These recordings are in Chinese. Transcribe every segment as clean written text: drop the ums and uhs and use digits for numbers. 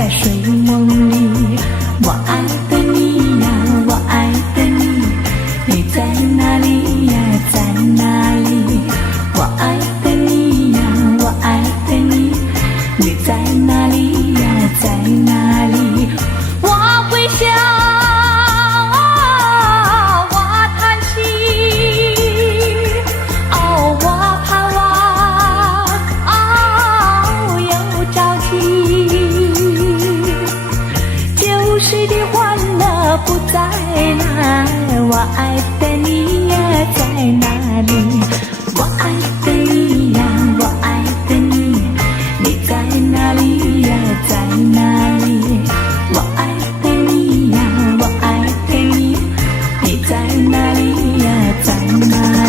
在睡梦里。我爱的你呀，我爱的你，你在哪里呀，在哪里？我爱的你呀，我爱的你，你在哪里呀，在哪里？我会想，我叹息，哦，我盼望，哦，又着急。旧时的欢乐不再来，我爱的你呀，在哪里？我爱的你呀，我爱的你，你在哪里呀，在哪里？我爱的你呀，我爱的你，你在哪里呀，在哪里？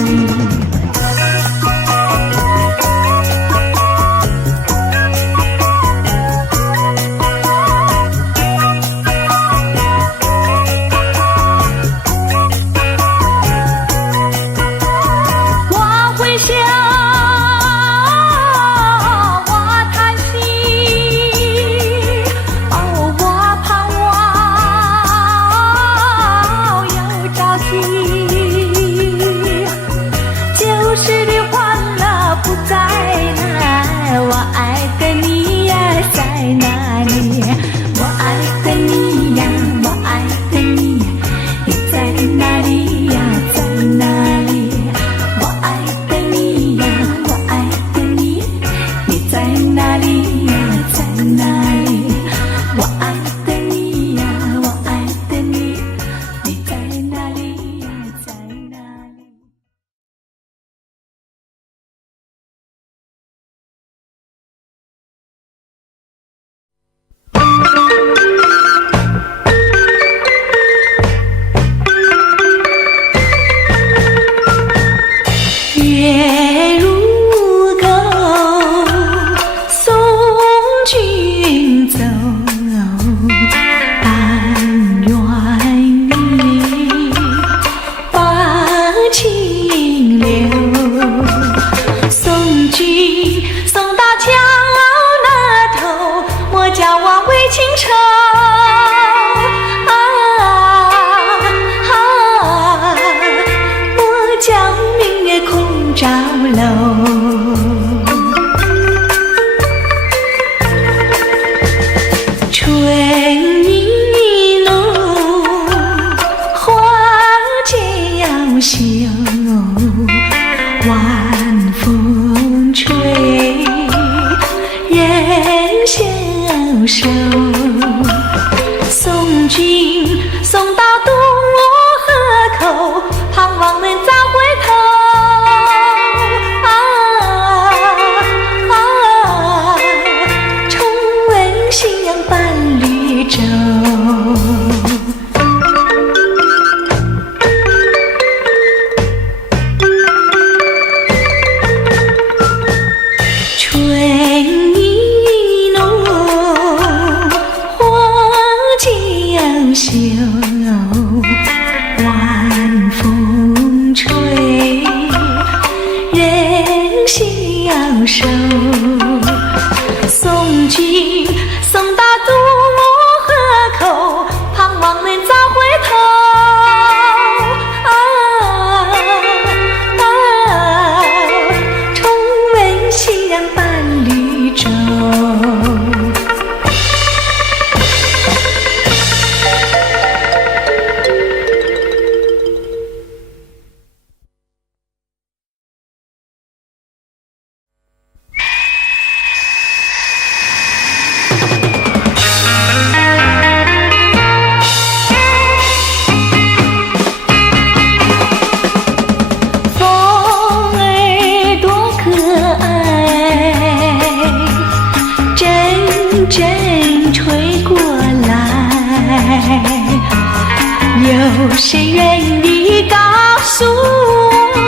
有谁愿意告诉我，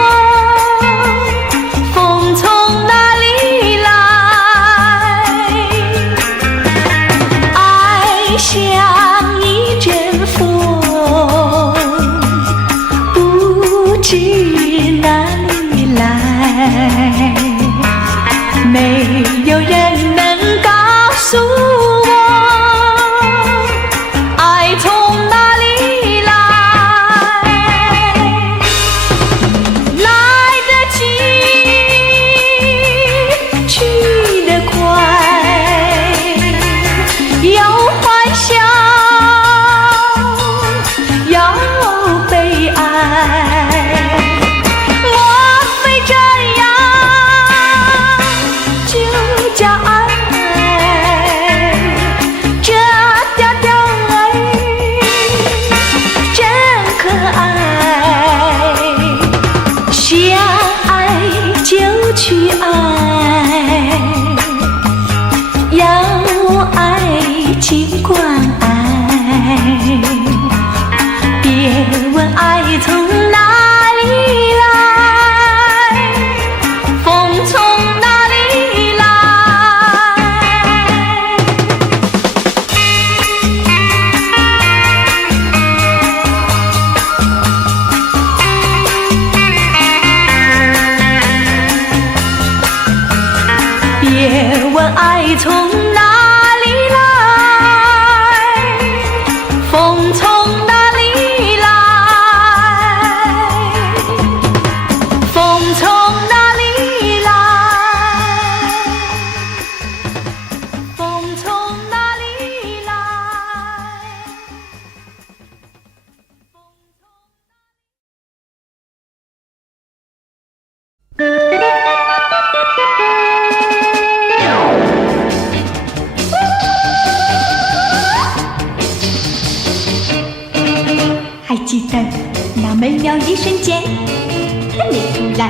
风从哪里来？爱像一阵风，不知哪里来，没有人能告诉我。爱情关爱，别问爱从哪里来，风从哪里来。别问爱从哪里来，风从哪里来，风从哪里来，风从哪里来。还记得那美妙一瞬间，你突然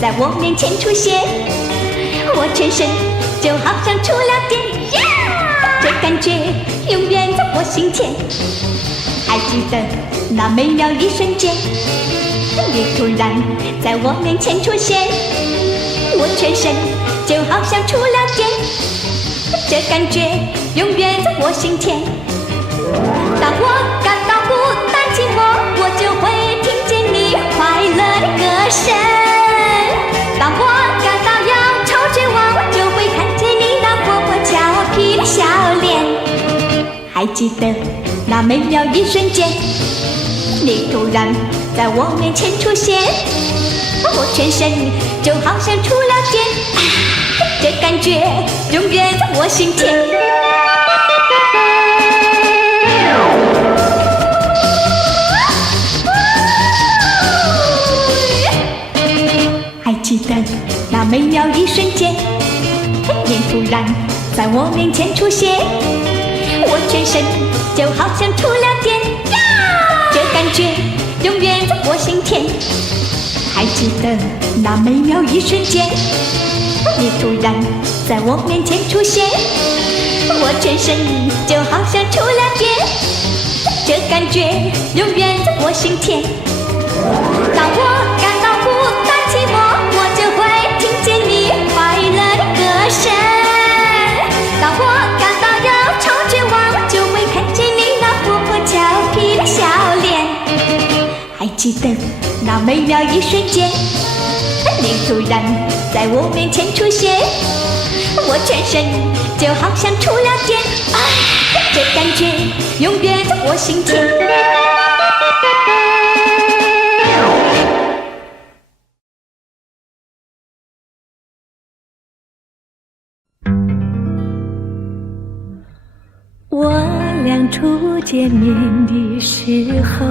在我面前出现，我全身就好像触了电，这感觉永远在我心田。还记得那美妙一瞬间，你突然在我面前出现，我全身就好像触了电，这感觉永远在我心田。当我感到孤单寂寞，我就会听见你快乐的歌声。当我感到忧愁绝望，我就会看见你那活泼俏皮的笑脸。还记得那美妙一瞬间，你突然在我面前出现，我全身就好像触了电，这感觉永远在我心田。还记得那美妙一瞬间，你突然在我面前出现，我全身就好像触了电，这感觉永远在我心田。还记得那美妙一瞬间，你突然在我面前出现，我全身就好像触了电，这感觉永远在我心田。当我感到孤单寂寞，我就会听见你快乐的歌声。当我感到忧愁绝望，我就会看见你那活泼俏皮的笑脸。还记得那美妙一瞬间，你突然在我面前出现，我全身就好像触了电，这感觉永远在我心田。我俩初见面的时候，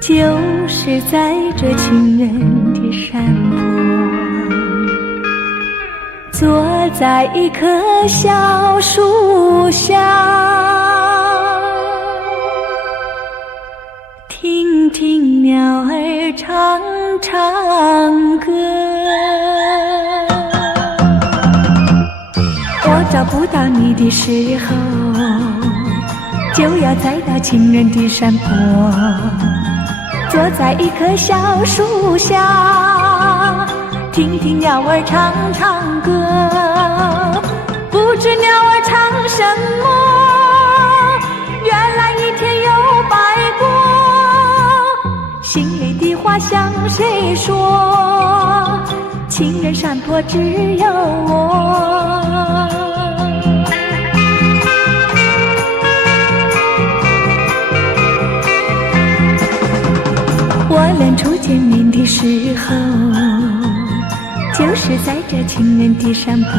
就是在这情人的山坡，坐在一棵小树下，听听鸟儿唱唱歌。我找不到你的时候，就要再到情人的山坡，坐在一棵小树下，听听鸟儿唱唱歌。不知鸟儿唱什么，原来一天又白过，心里的话向谁说？情人山坡只有我。我俩初见面的时候，就是在这情人的山坡，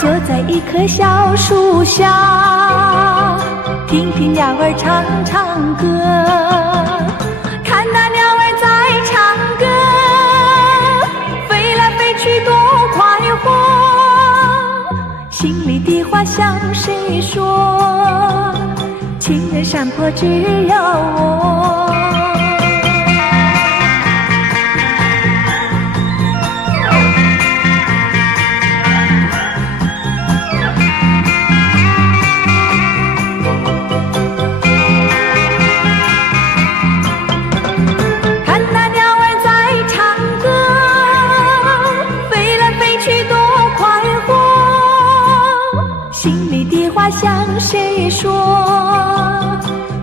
坐在一棵小树下，听听鸟儿唱唱歌。看那鸟儿在唱歌，飞来飞去多快活，心里的话向谁说？情人山坡只有我。心里的话向谁说？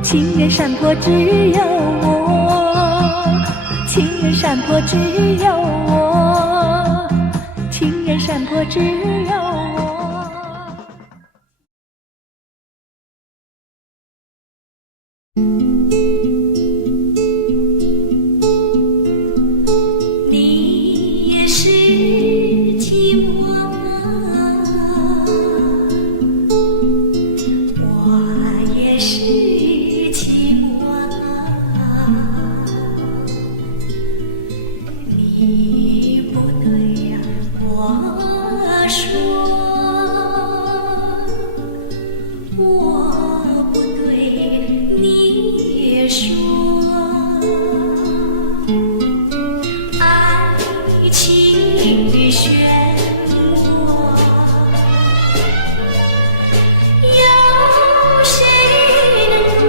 情人山坡只有我，情人山坡只有我，情人山坡只有我。你也是寂寞啊，我也是寂寞啊。你不对呀，我说，我不对，你也说。爱情的漩涡，有谁能跨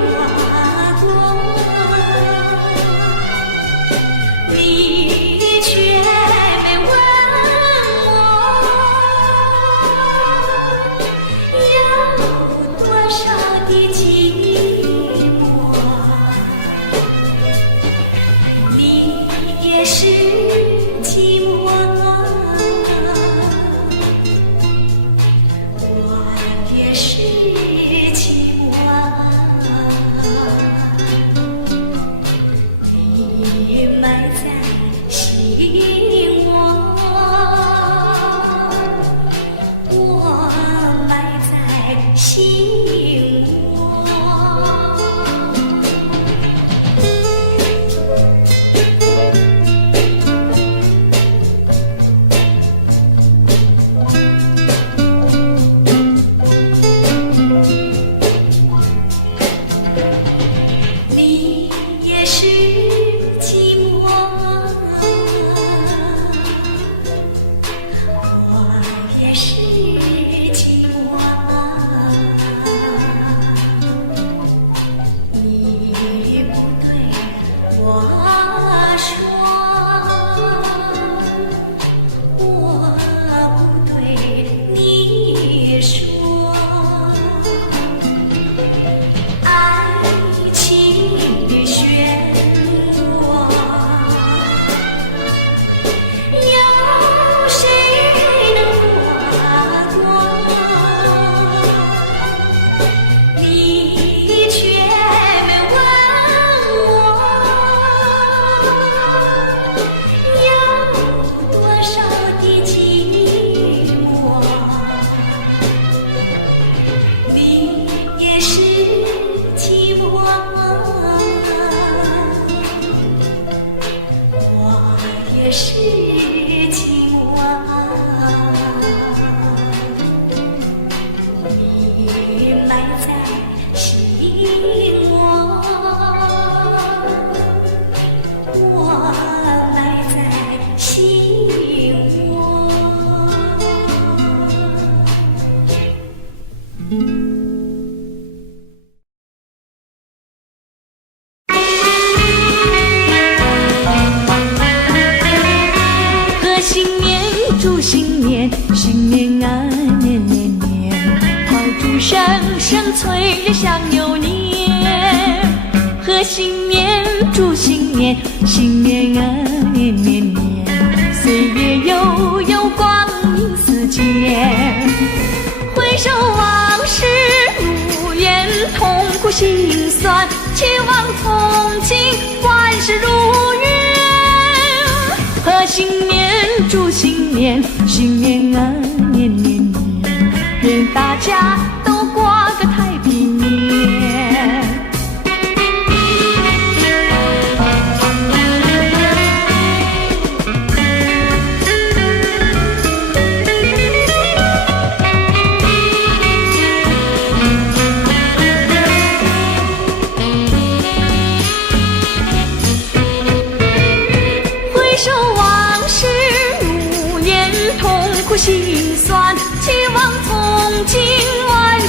过？你却没问我，有多少的寂寞？你也是寂寞啊，我也是寂寞啊。你埋在心窝，我埋在心窝。你也是寂寞啊，我也是寂寞啊。你不对，我说，我不对，你说。爱情的漩涡，有谁能跨过？你却没问我，有多少的寂寞？你也是寂寞啊，我也是寂寞啊。你埋在心窝，我埋在心窝。贺新年，祝新年，新年啊年年年，炮竹声声催人想牛年。贺新年，祝新年，新年啊年年年，岁月悠悠，光阴似箭。回首往事如烟，痛苦心酸，期望从今万事如愿。贺新年，祝新年，新年啊年年年，愿大家都过个太平年。回首往事如烟，痛苦心酸，期望从今万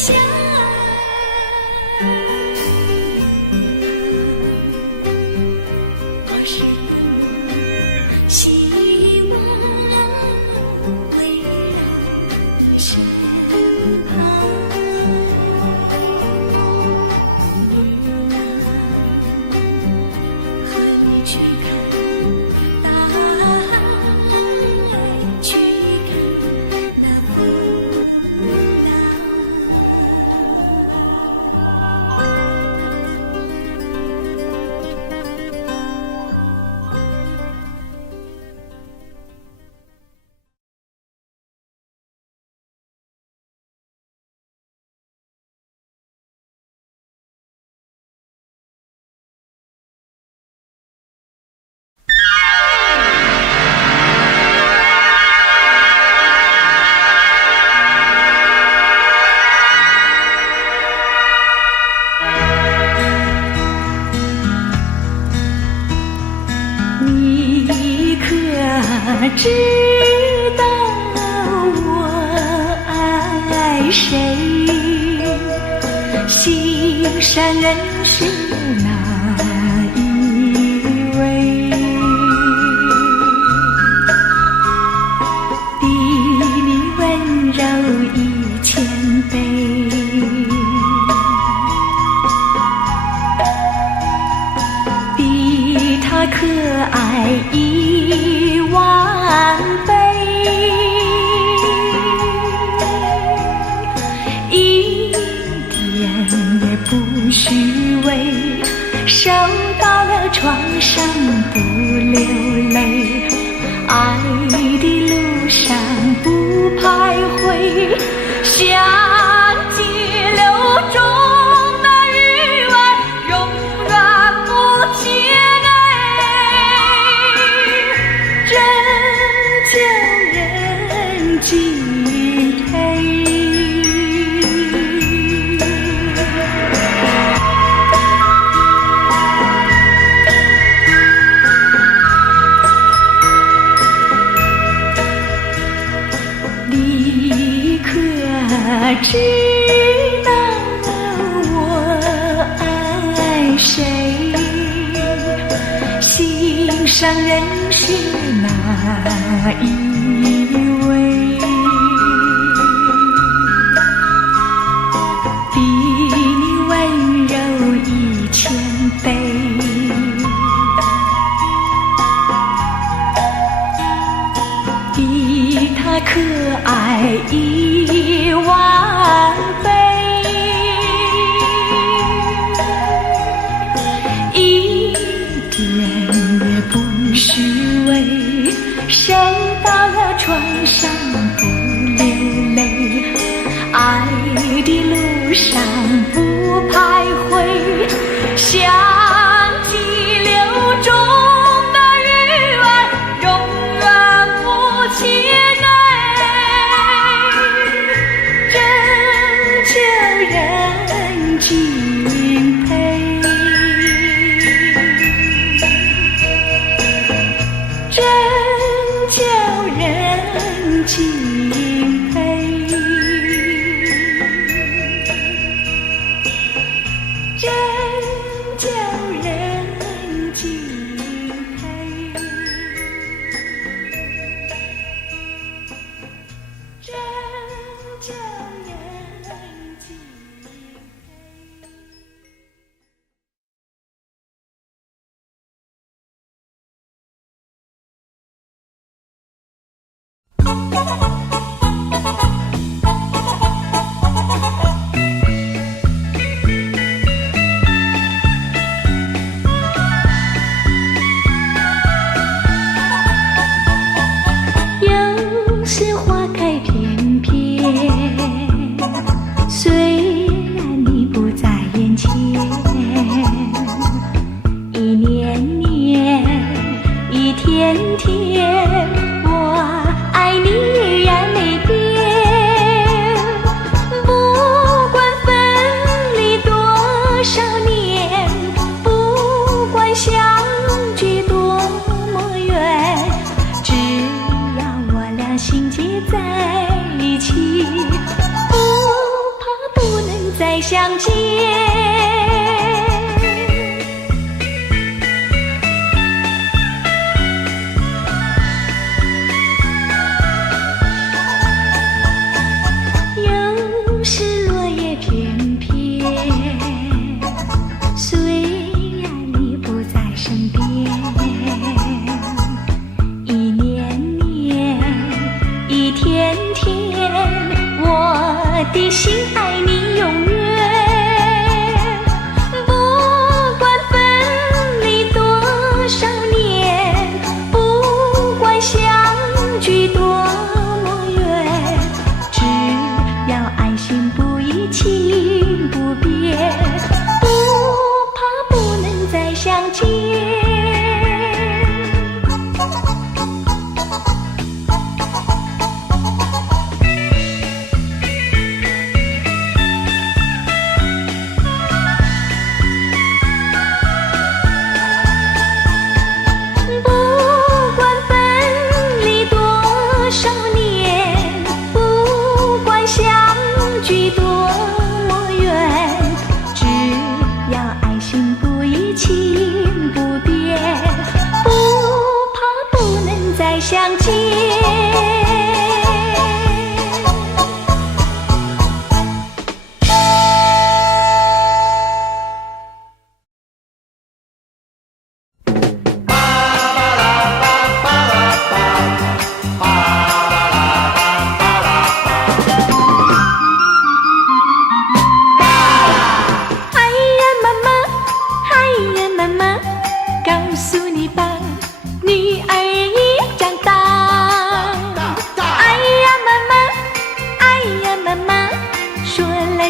下。儿时的我，希望围绕你身旁。和你去看大海，去看那风浪。你可知道我爱谁？心上人是哪一位？比你温柔1000倍。比他可爱10000倍，一点也不虚伪，受到了创伤不流泪，爱的路上不徘徊，像激流中敬佩。你可知道我爱谁？心上人是哪一位？比你温柔1000倍，比他可爱10000倍，一点也不虚伪，受到了创伤不流泪，爱的路上不徘徊，像激流中的鱼儿，永远不气馁，真叫人敬佩，真叫人敬佩。真叫人敬佩，真叫人敬佩。有时花开翩翩，相见。有时落叶翩翩，虽然你不在身边，一年年，一天天，我的心爱你永远。不管分离多少年，不管相聚多么远，只要爱心不移，情不变，不怕不能再相见。相见。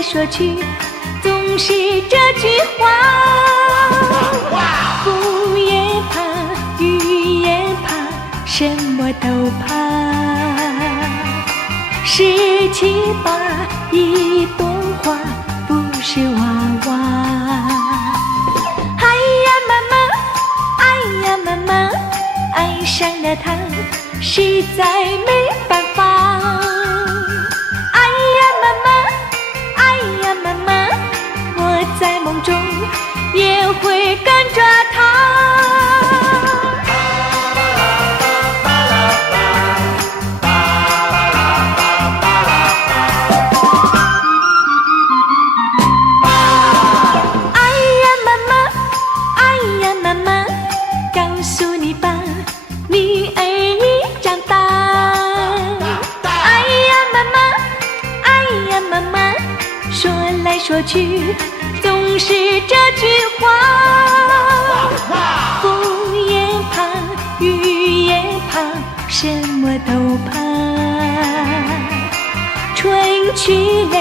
说去总是这句话，风也怕，雨也怕，什么都怕。17、8一朵花，不是娃娃。哎呀妈妈，哎呀妈妈，爱上了他，实在没办法。在梦中也会跟着他。哎呀妈妈，哎呀妈妈，告诉你吧，女儿已长大。哎呀妈妈，哎呀妈妈，说来说去总是这句话，风也怕，雨也怕，什么都怕。春去了，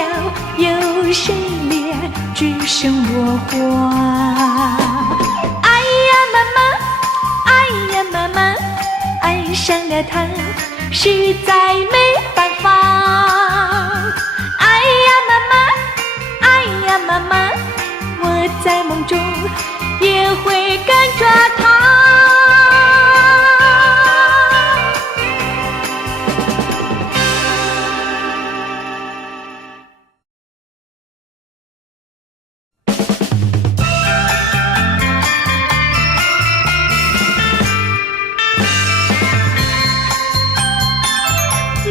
有谁怜？只剩落花。哎呀妈妈，哎呀妈妈，爱上了他，实在没办法。哎呀妈妈，哎呀妈妈，我在梦中也会跟着他。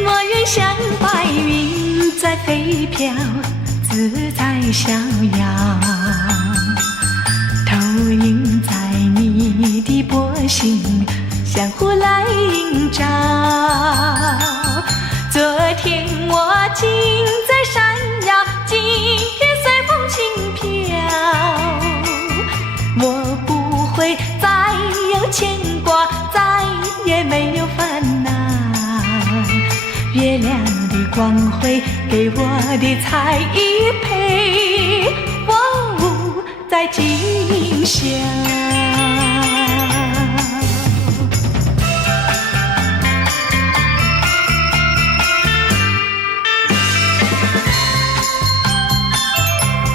我愿像白云在飞飘，自在逍遥，投影在你的波心，相互来映照。昨天我竟在闪耀，今天随风轻飘。我不会再有牵挂，再也没有烦恼。月亮的光辉给我的彩衣陪我在今宵。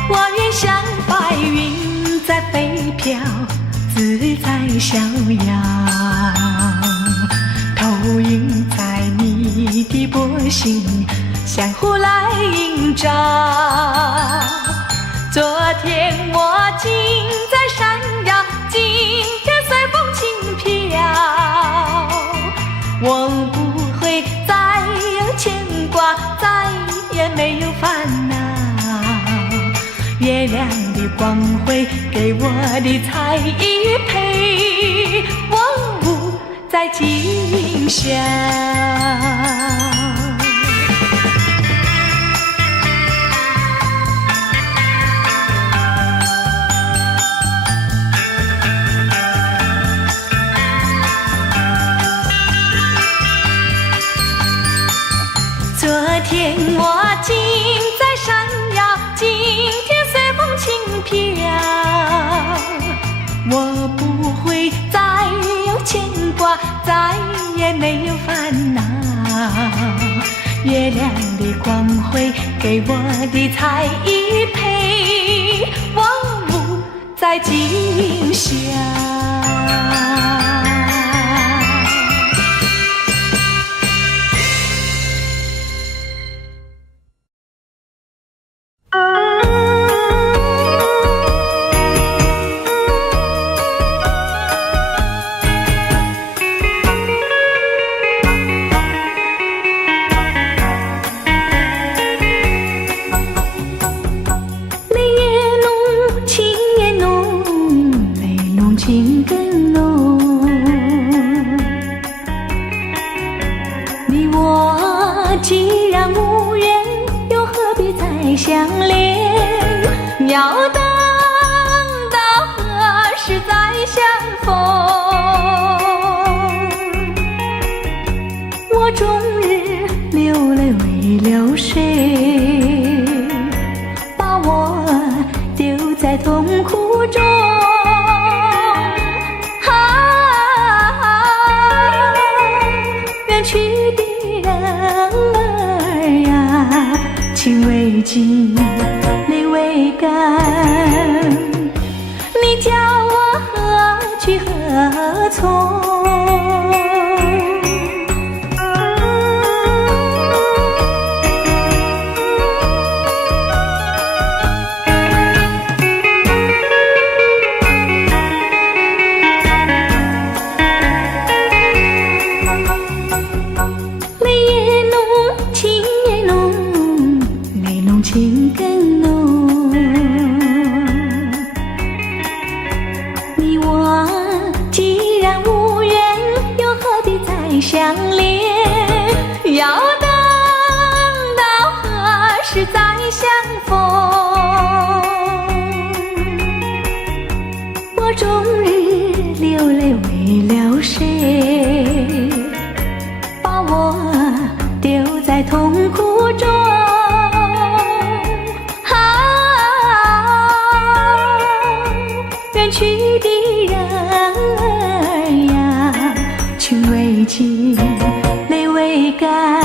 我愿像白云在飞飘，自在逍遥，投影在你的波心，相互来映照。昨天我竟在山腰，今天随风轻飘。我不会再有牵挂，再也没有烦恼。月亮的光辉给我的彩衣陪我舞在今宵。昨天我竟在山腰，今天随风轻飘。我不会再有牵挂，再也没有烦恼。月亮的光辉给我的彩衣陪我舞在今宵。情更浓，你我既然无缘，又何必再相恋？要等到何时再相逢？我终日流泪为流水，把我丢在痛苦中。情未尽，泪未干，你叫我何去何从？情更浓，你我既然无缘，又何必再相恋？要等到何时再相逢？我终日流泪为流水，把我丢在痛苦中。去的人儿呀，情未尽，泪未干，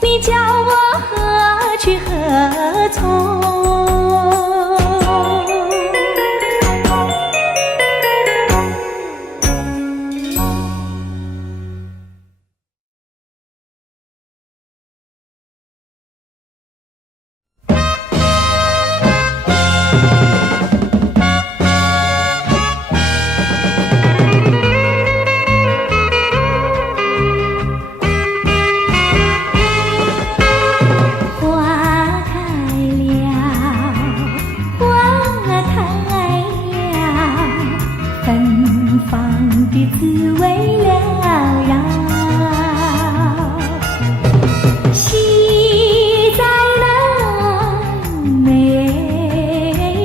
你叫我何去何从？滋味缭绕，喜在那眉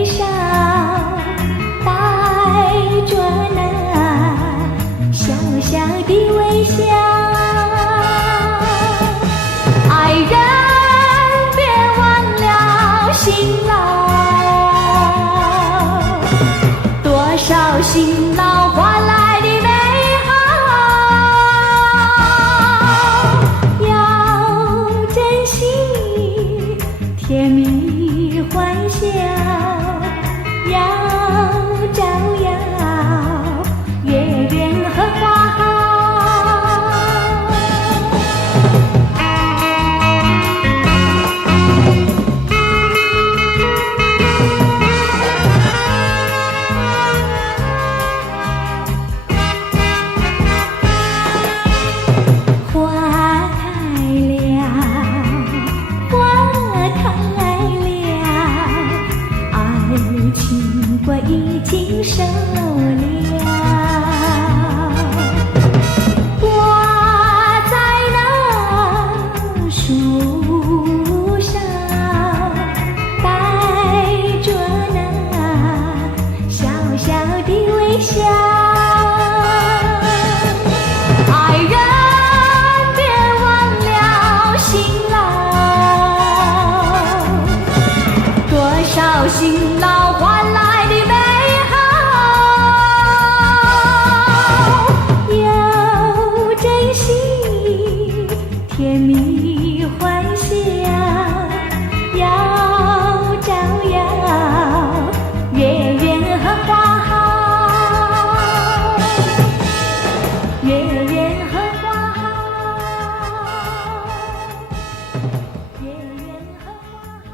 梢，带着那小小的微笑。爱人别忘了辛劳，多少辛劳换来的甜蜜欢笑，要照耀月圆和花好。树上带着那小小的微笑。爱人别忘了辛劳，多少辛劳换来的美好，要珍惜甜蜜欢笑，要照耀月圆和花好，月圆和花好，月圆和花好。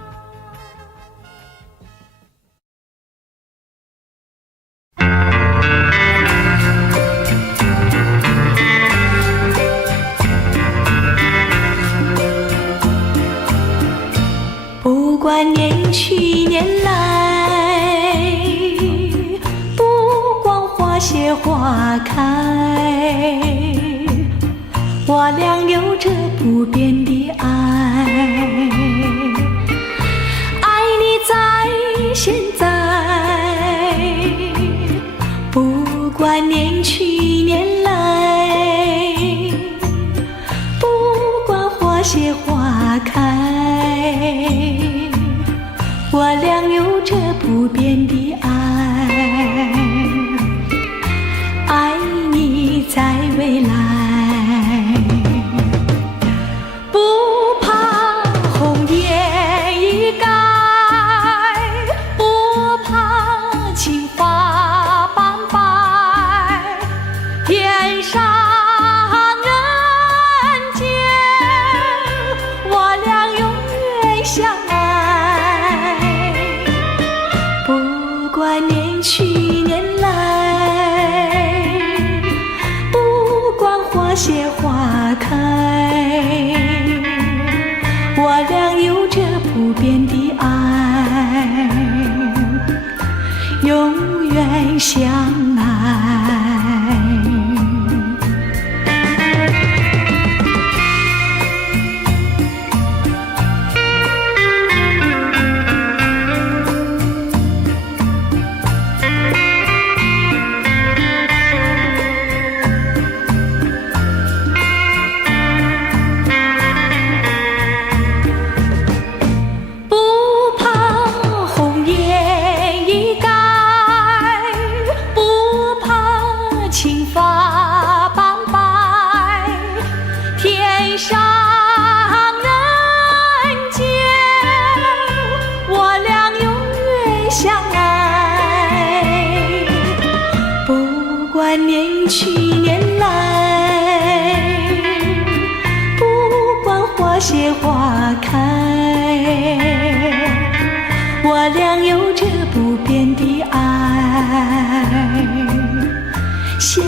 不管年去年来，不管花谢花开，我俩有着不变的爱。爱你在现在，不管年去年来，不管花谢花开，我俩有着不变的爱。爱你在未来，不怕红叶已改，不怕青花斑白，天上人间，我俩永远相爱。不管年去年来，不管花谢花开，我俩有着不变的爱，永远相爱。不怕红叶已改，不怕青发斑白，天上人间，我俩永远相爱。不管年去年来，不管花谢花开，我俩有着不变的爱，相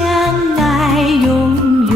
爱永远。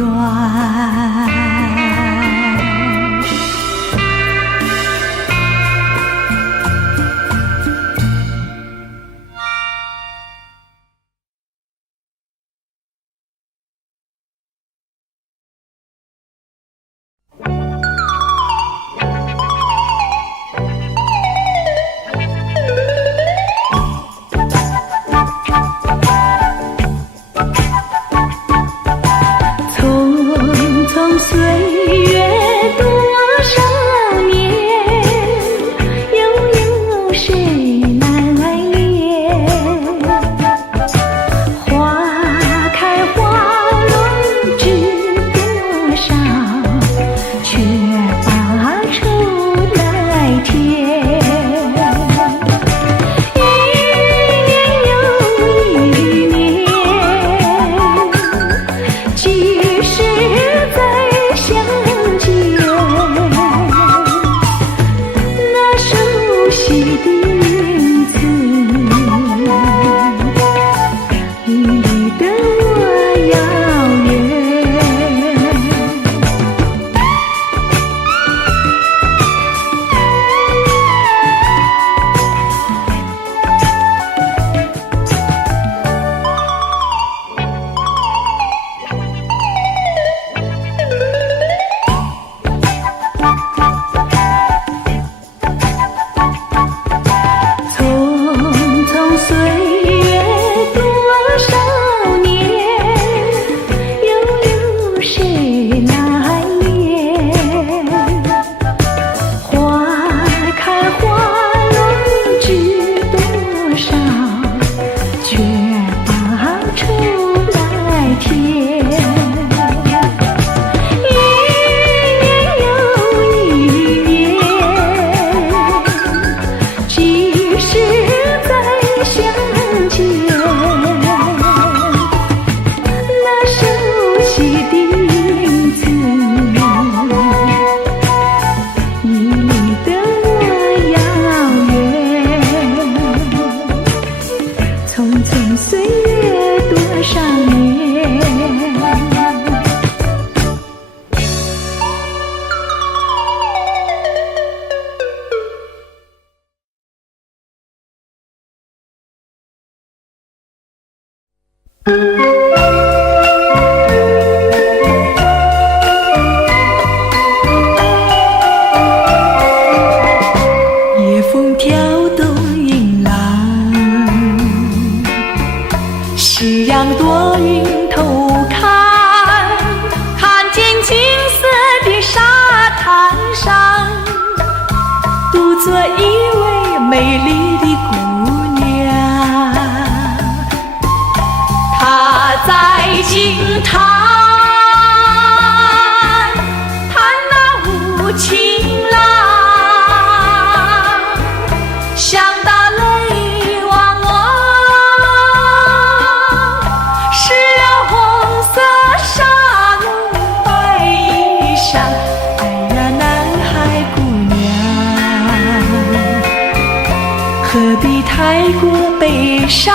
太过悲伤，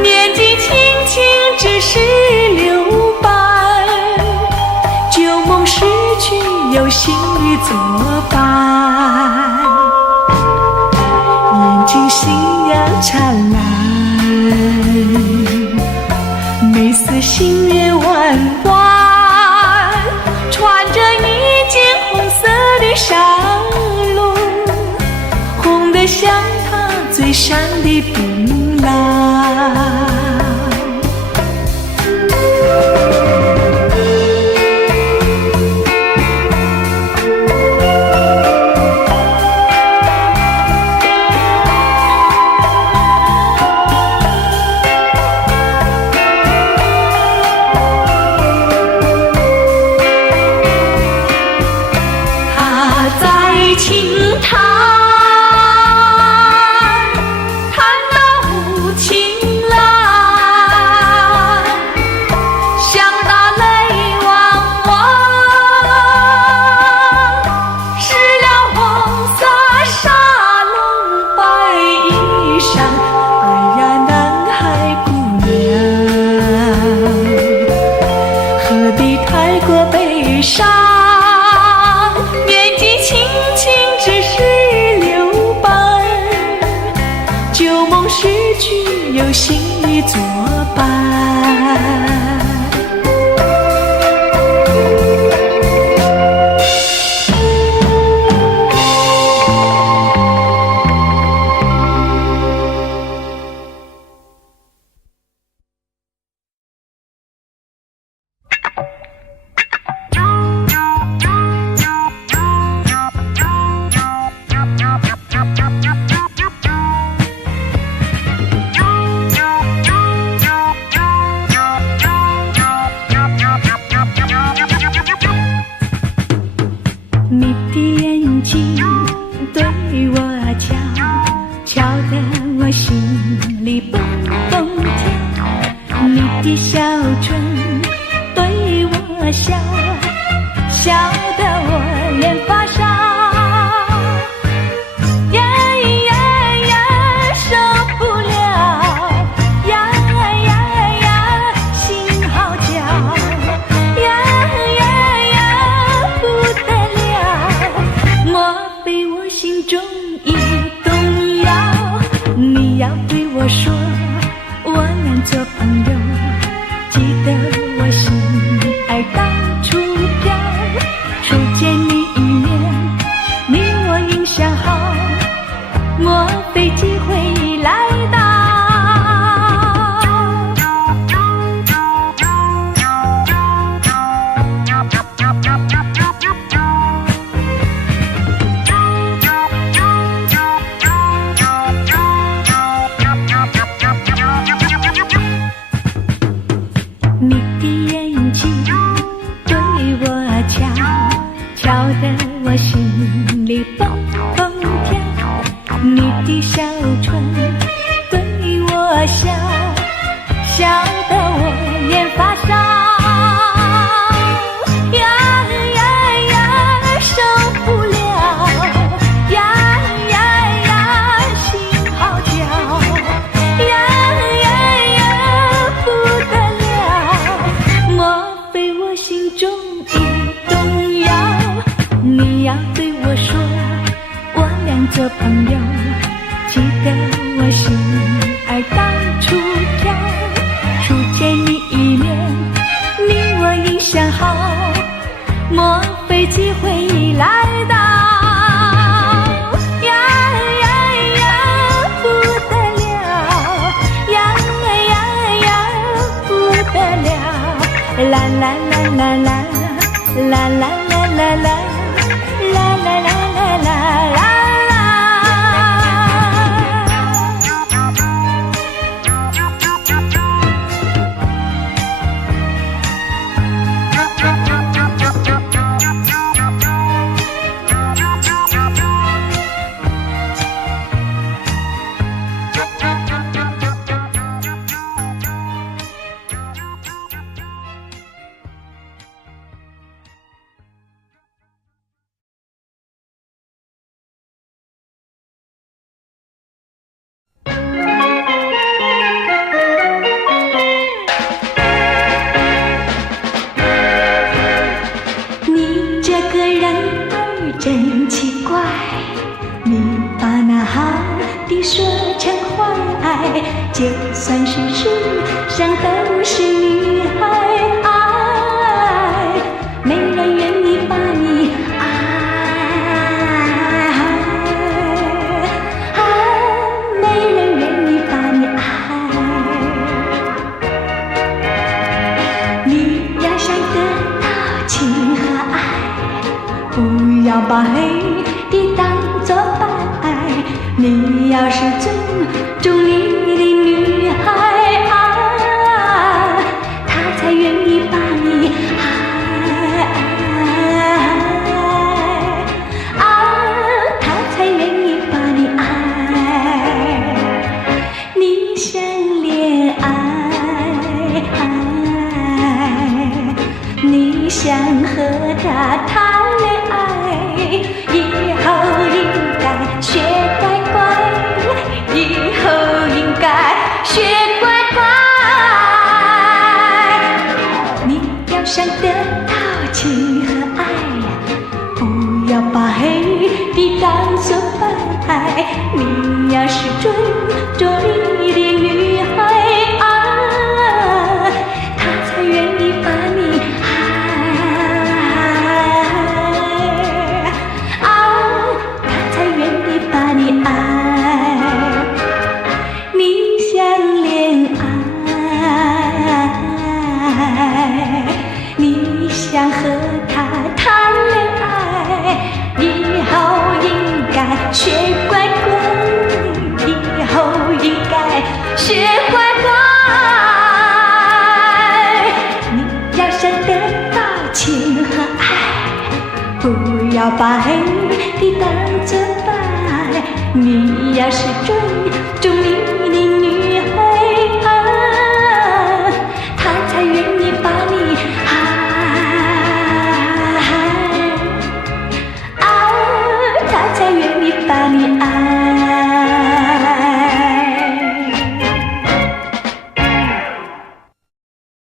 年纪轻轻只是留伴，旧梦逝去有新侣作伴，眼睛星阳灿烂，每丝心愿弯弯，穿着一件红色的纱笼，红得像她嘴上的槟榔。轻弹，弹到无情郎，想打泪汪汪，湿了红色纱笼白衣裳。哎呀，南海姑娘，何必太过悲伤？旧梦逝去，有新侣作伴。你的眼睛对我瞧，瞧得我心里蹦蹦跳。你的小唇对我笑，笑得我脸发烧。呀呀呀，受不了！呀呀呀，心好跳！呀呀呀，不得了！莫非我心中已动摇？你要对我说，我俩做朋友，记得我心爱到处飘。初见你一面，你我印象好，莫非机会已来到？你的眼睛对我瞧，瞧得我心里蹦蹦跳。你的小唇对我笑，笑得我脸发烧。呀呀呀，受不了！呀呀呀，心好跳！呀呀呀，不得了！莫非我心中已动摇？你要对我说，我俩做朋友，记得真奇怪，你把那好的说成坏，就算是世上都是女孩，没人愿意把你爱，没人愿意把你爱。你要想得到情和爱，不要把黑的当作白，你要是尊重你的女孩，她才愿意把你爱，她才愿意把你爱。你想恋爱，你想和她谈恋爱，以后应该学乖乖，以后应该学乖乖。你要想得到情和爱，不要把黑的当作白，你要是尊重你的女孩，她才愿意把你爱，她才愿意把你爱。你想恋爱，你想和他谈恋爱，以后应该学乖乖，以后应该学乖乖。你要想得到情和爱，不要把黑的当作白，你要是尊重你的女孩，她才愿意把你爱，她才愿意把你爱。